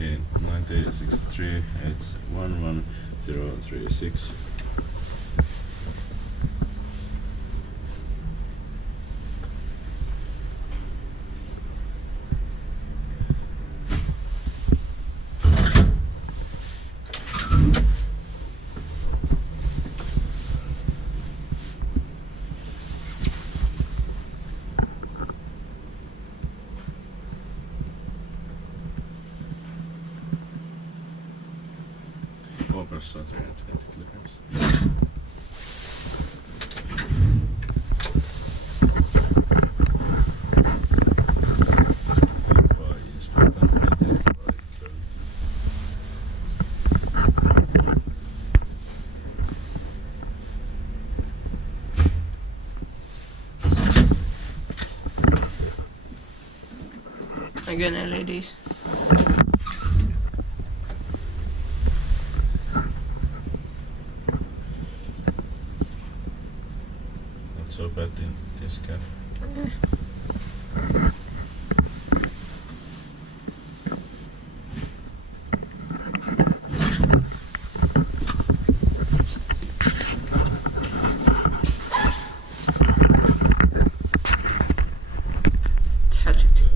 in 1963. It's 11036. Processor 320 kilograms. By Inspecta, maintained by Kone. Again LEDs. So bad in this car.